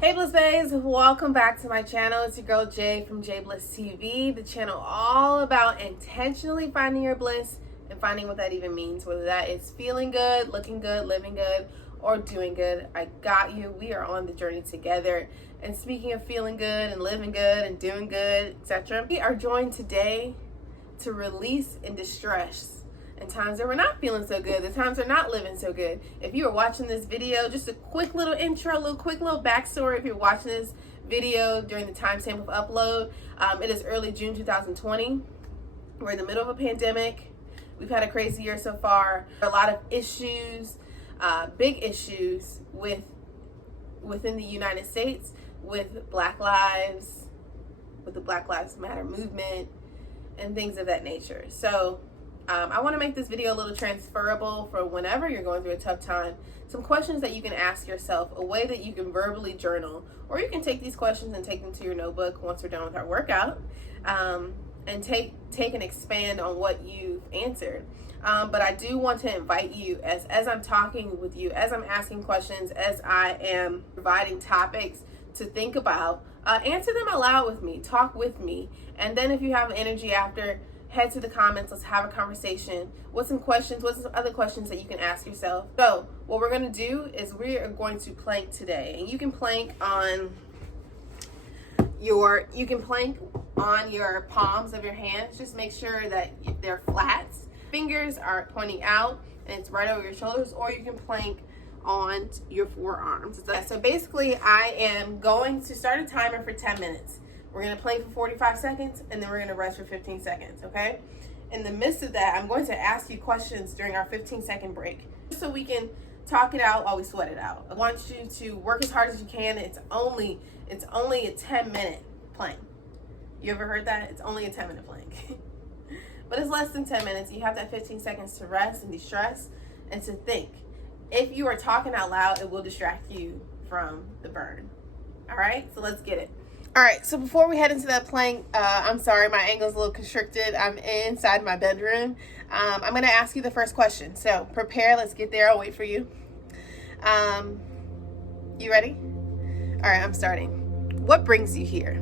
Hey Bliss Bays, welcome back to my channel. It's your girl Jay from Jbliss TV, the channel all about intentionally finding your bliss and finding what that even means, whether that is feeling good, looking good, living good, or doing good. I got you. We are on the journey together. And speaking of feeling good and living good and doing good, etc., we are joined today to release and distress in times that we're not feeling so good, the times we're not living so good. If you are watching this video, just a quick little intro, quick little backstory. If you're watching this video during the timestamp of upload, it is early June 2020. We're in the middle of a pandemic. We've had a crazy year so far. A lot of issues, big issues within the United States with Black lives, with the Black Lives Matter movement, and things of that nature. So I want to make this video a little transferable for whenever you're going through a tough time. Some questions that you can ask yourself, a way that you can verbally journal, or you can take these questions and take them to your notebook once we're done with our workout, and take and expand on what you've answered. But I do want to invite you, as I'm talking with you, as I'm asking questions, as I am providing topics to think about, answer them aloud with me, talk with me, and then if you have energy after, head to the comments. Let's have a conversation. What's some other questions that you can ask yourself? So what we're going to do is we are going to plank today, and you can plank on your palms of your hands. Just make sure that they're flat. Fingers are pointing out and it's right over your shoulders, or you can plank on your forearms. So basically I am going to start a timer for 10 minutes. We're going to plank for 45 seconds, and then we're going to rest for 15 seconds, okay? In the midst of that, I'm going to ask you questions during our 15-second break, so we can talk it out while we sweat it out. I want you to work as hard as you can. It's only a 10-minute plank. You ever heard that? It's only a 10-minute plank. But it's less than 10 minutes. You have that 15 seconds to rest and de-stress and to think. If you are talking out loud, it will distract you from the burn. All right? So let's get it. All right, so before we head into that plank, I'm sorry, my angle's a little constricted. I'm inside my bedroom. I'm going to ask you the first question. So prepare. Let's get there. I'll wait for you. You ready? All right, I'm starting. What brings you here?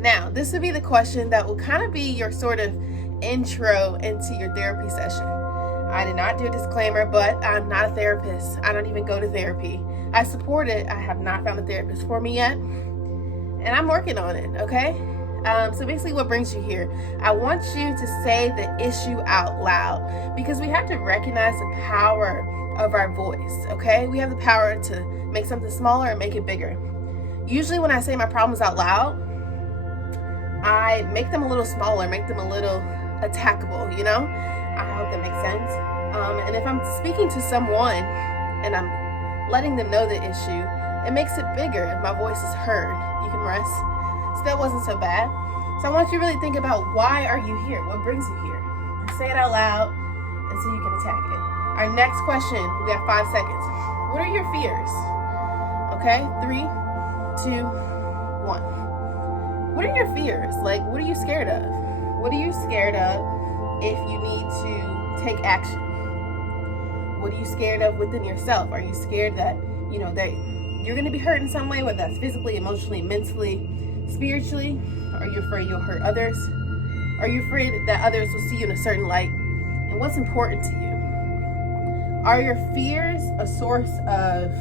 Now, this will be the question that will kind of be your sort of intro into your therapy session. I did not do a disclaimer, but I'm not a therapist. I don't even go to therapy. I support it. I have not found a therapist for me yet. And I'm working on it, okay? So basically what brings you here, I want you to say the issue out loud, because we have to recognize the power of our voice, okay? We have the power to make something smaller and make it bigger. Usually when I say my problems out loud, I make them a little smaller, make them a little attackable, you know? I hope that makes sense. And if I'm speaking to someone and I'm letting them know the issue, it makes it bigger if my voice is heard. You can rest. So that wasn't so bad. So I want you to really think about, why are you here? What brings you here? And say it out loud, and so you can attack it. Our next question, we got 5 seconds. What are your fears? Okay, 3, 2, 1. What are your fears? Like, what are you scared of? What are you scared of if you need to take action? What are you scared of within yourself? Are you scared that, that you're going to be hurt in some way, whether that's physically, emotionally, mentally, spiritually? Are you afraid you'll hurt others? Are you afraid that others will see you in a certain light? And what's important to you? Are your fears a source of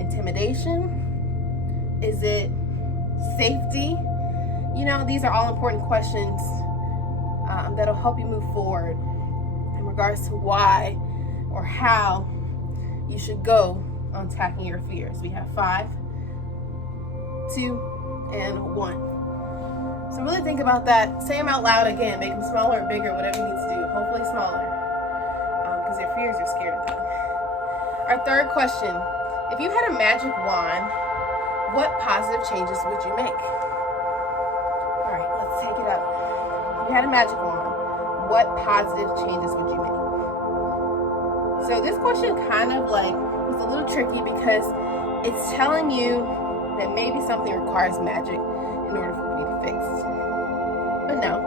intimidation? Is it safety? These are all important questions that'll help you move forward in regards to why or how you should go on tackling your fears. We have 5, 2, and 1. So really think about that. Say them out loud again. Make them smaller or bigger, whatever you need to do. Hopefully smaller, because your fears, you're scared of them. Our third question: if you had a magic wand, what positive changes would you make? All right, let's take it up. If you had a magic wand, what positive changes would you make? So this question kind of it's a little tricky, because it's telling you that maybe something requires magic in order for it to be fixed. But no,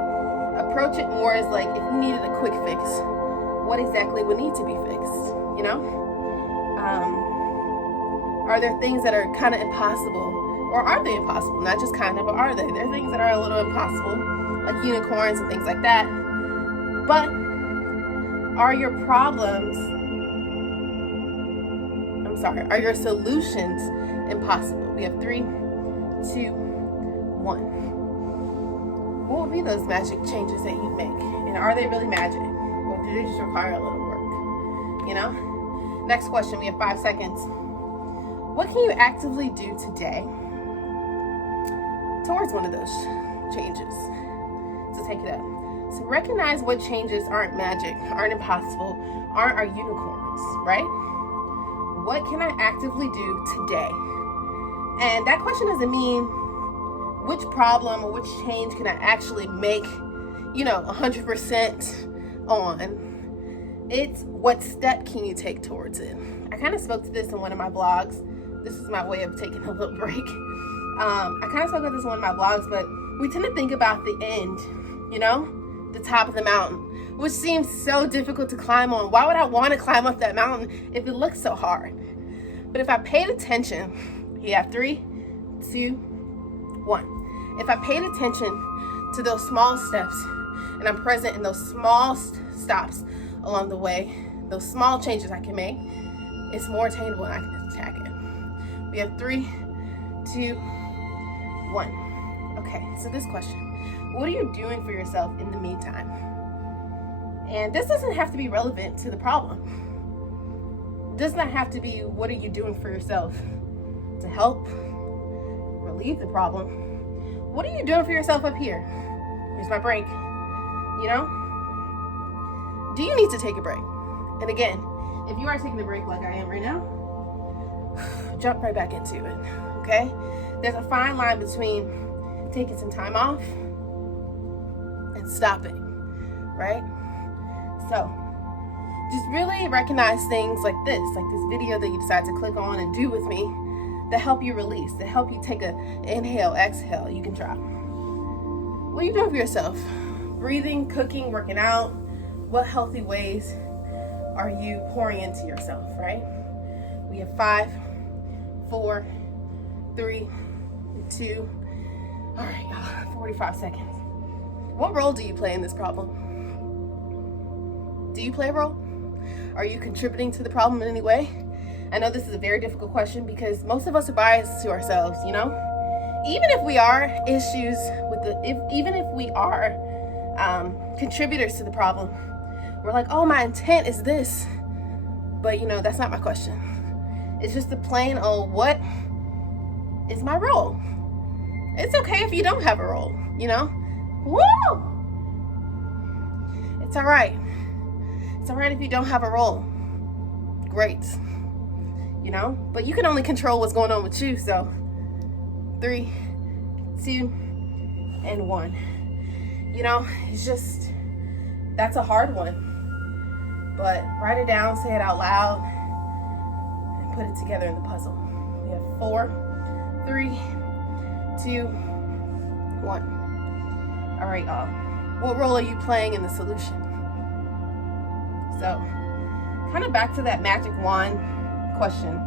approach it more as if you needed a quick fix, what exactly would need to be fixed, Are there things that are kind of impossible? Or are they impossible? Not just kind of, but are they? There are things that are a little impossible, like unicorns and things like that. But are your problems, are your solutions impossible? We have 3, 2, 1. What would be those magic changes that you'd make? And are they really magic? Or do they just require a little work? You know? Next question, we have 5 seconds. What can you actively do today towards one of those changes? So take it up. So recognize what changes aren't magic, aren't impossible, aren't our unicorns, right? What can I actively do today? And that question doesn't mean which problem or which change can I actually make, 100% on. It's what step can you take towards it? I kind of spoke to this in one of my blogs. This is my way of taking a little break. I kind of spoke about this in one of my blogs, but we tend to think about the end, the top of the mountain, which seems so difficult to climb on. Why would I want to climb up that mountain if it looks so hard? But if I paid attention, you have 3, 2, 1. If I paid attention to those small steps and I'm present in those small stops along the way, those small changes I can make, it's more attainable and I can attack it. We have 3, 2, 1. Okay, so this question, what are you doing for yourself in the meantime? And this doesn't have to be relevant to the problem. It does not have to be what are you doing for yourself to help relieve the problem. What are you doing for yourself up here? Here's my break. Do you need to take a break? And again, if you are taking a break like I am right now, jump right back into it, okay? There's a fine line between taking some time off and stopping, right? So just really recognize things like this video that you decide to click on and do with me that help you release, that help you take a inhale, exhale, you can drop. What are you doing for yourself? Breathing, cooking, working out. What healthy ways are you pouring into yourself, right? We have 5, 4, 3, 2, all right, 45 seconds. What role do you play in this problem? Do you play a role? Are you contributing to the problem in any way? I know this is a very difficult question because most of us are biased to ourselves, Even if we are even if we are contributors to the problem, we're like, oh, my intent is this. But, that's not my question. It's just the plain old, what is my role? It's okay if you don't have a role, Woo! It's all right. It's all right if you don't have a role. Great. But you can only control what's going on with you. So 3, 2, and 1. It's just, that's a hard one. But write it down, say it out loud, and put it together in the puzzle. We have 4, 3, 2, 1. All right, y'all. What role are you playing in the solution? So, kind of back to that magic wand question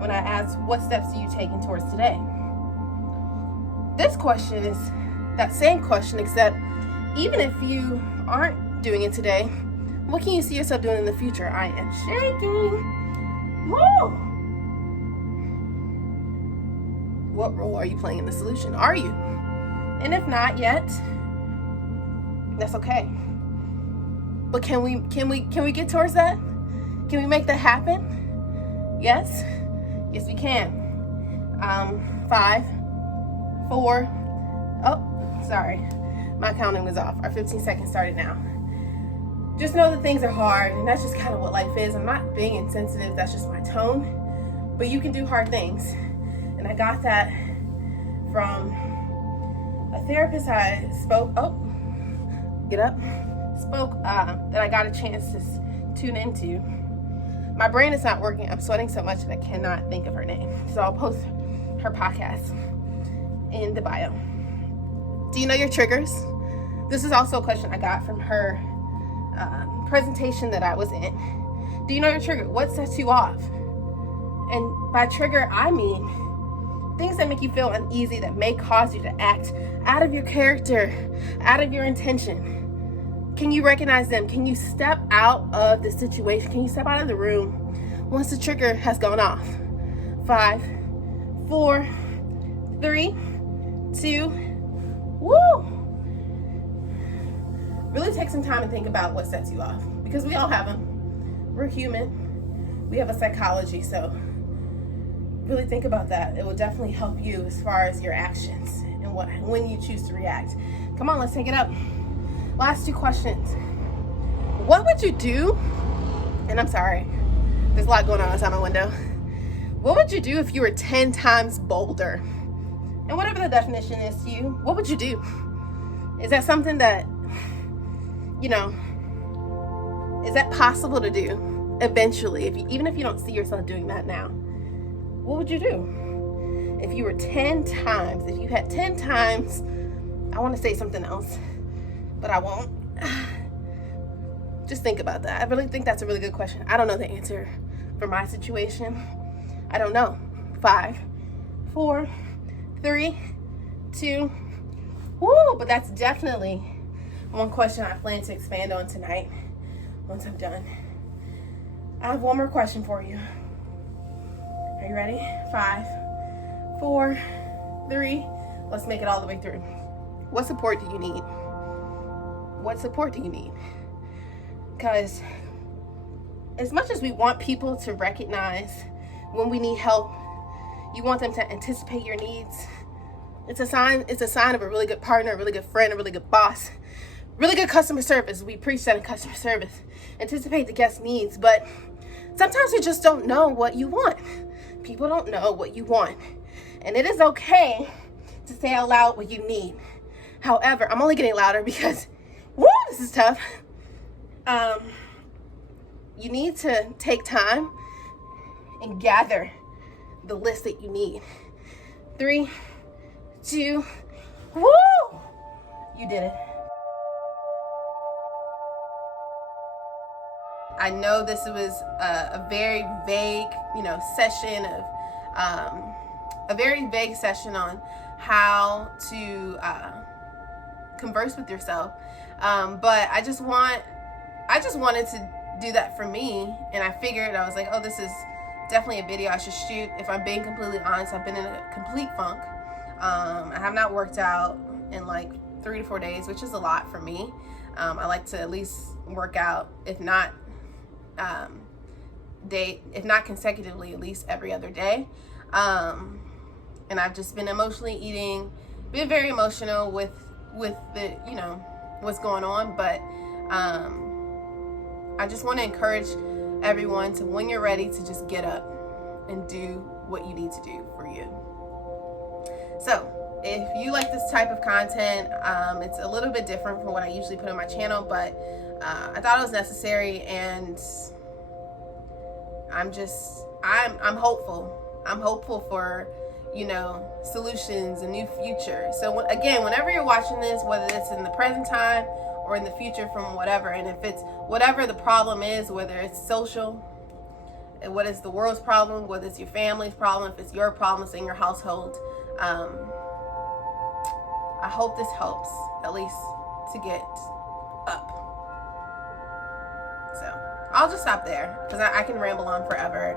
when I asked, what steps are you taking towards today? This question is that same question, except even if you aren't doing it today, what can you see yourself doing in the future? I am shaking. Woo! What role are you playing in the solution? Are you? And if not yet, that's okay. But can we get towards that? Can we make that happen? Yes? Yes, we can. 5, 4, oh, sorry. My counting was off. Our 15 seconds started now. Just know that things are hard, and that's just kind of what life is. I'm not being insensitive, that's just my tone. But you can do hard things. And I got that from a therapist that I got a chance to tune into. My brain is not working. I'm sweating so much that I cannot think of her name. So I'll post her podcast in the bio. Do you know your triggers? This is also a question I got from her presentation that I was in. Do you know your trigger? What sets you off? And by trigger, I mean things that make you feel uneasy, that may cause you to act out of your character, out of your intention. Can you recognize them? Can you step out of the situation? Can you step out of the room once the trigger has gone off? 5, 4, 3, 2, woo! Really take some time and think about what sets you off, because we all have them. We're human. We have a psychology, so really think about that. It will definitely help you as far as your actions and when you choose to react. Come on, let's take it up. Last 2 questions. What would you do? And I'm sorry, there's a lot going on outside my window. What would you do if you were 10 times bolder? And whatever the definition is to you, what would you do? Is that something that, is that possible to do eventually? Even if you don't see yourself doing that now, what would you do? If you were 10 times, if you had 10 times, I want to say something else, but I won't. Just think about that. I really think that's a really good question. I don't know the answer for my situation. I don't know. 5, 4, 3, 2, woo! But that's definitely one question I plan to expand on tonight once I'm done. I have one more question for you. Are you ready? 5, 4, 3. Let's make it all the way through. What support do you need? What support do you need? Because as much as we want people to recognize when we need help, you want them to anticipate your needs. It's a sign of a really good partner, a really good friend, a really good boss, really good customer service. We preach that in customer service. Anticipate the guest needs, but sometimes we just don't know what you want. People don't know what you want. And it is okay to say out loud what you need. However, I'm only getting louder because, woo, this is tough. You need to take time and gather the list that you need. 3, 2, woo! You did it. I know this was a very vague, session of, a very vague session on how to converse with yourself. But I just wanted to do that for me, and I figured, I was like, oh, this is definitely a video I should shoot. If I'm being completely honest, I've been in a complete funk. I have not worked out in like 3 to 4 days, which is a lot for me. I like to at least work out, if not consecutively, at least every other day. And I've just been emotionally eating, been very emotional with the, what's going on. But I just want to encourage everyone to, when you're ready, to just get up and do what you need to do for you. So if you like this type of content, it's a little bit different from what I usually put on my channel, but I thought it was necessary, and I'm hopeful. I'm hopeful for, solutions, a new future. So again, whenever you're watching this, whether it's in the present time or in the future from whatever, and if it's whatever the problem is, whether it's social, what is the world's problem, whether it's your family's problem, if it's your problems in your household, I hope this helps at least to get up. So I'll just stop there because I can ramble on forever.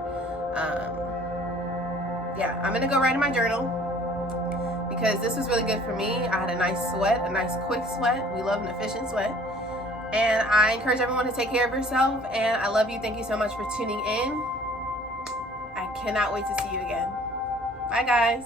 I'm gonna go write in my journal because this was really good for me. I had a nice sweat, a nice quick sweat. We love an efficient sweat. And I encourage everyone to take care of yourself, and I love you. Thank you so much for tuning in. I cannot wait to see you again. Bye, guys.